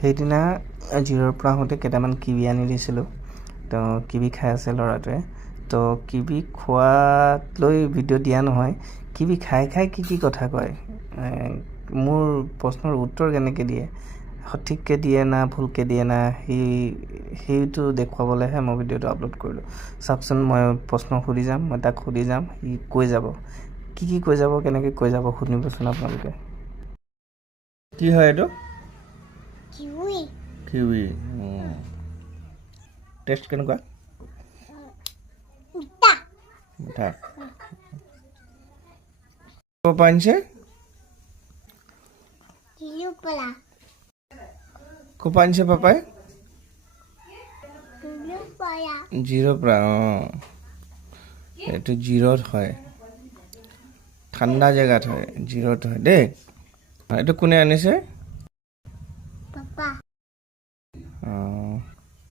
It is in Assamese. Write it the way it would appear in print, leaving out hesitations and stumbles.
সেইদিনা জিৰৰ পৰা আহোঁতে কেইটামান কিৱি আনি দিছিলোঁ। তো কিৱি খাই আছে ল'ৰাটোৱে। তো কিৱি খোৱাত লৈ ভিডিঅ' দিয়া নহয়, কিৱি খাই খাই কি কথা কয়, মোৰ প্ৰশ্নৰ উত্তৰ কেনেকৈ দিয়ে, সঠিককৈ দিয়ে না ভুলকৈ দিয়ে না, সেইটো দেখুৱাবলৈহে মই ভিডিঅ'টো আপলোড কৰিলোঁ। চাওকচোন, মই প্ৰশ্ন সুধি যাম, মই তাক সুধি যাম, সি কৈ যাব, কি কৈ যাব, কেনেকৈ কৈ যাব, শুনিবচোন আপোনালোকে। কি হয় এইটো? কিৱি। টেষ্ট কেনেকুৱা? মিঠা। ক'ৰ পৰা আনিছে? ক'ৰ পৰা আনিছে পাপাই? জিৰৰ পৰা। এইটো জিৰত হয়, ঠাণ্ডা জেগাত হয়, জিৰত হয় দেই। এইটো কোনে আনিছে?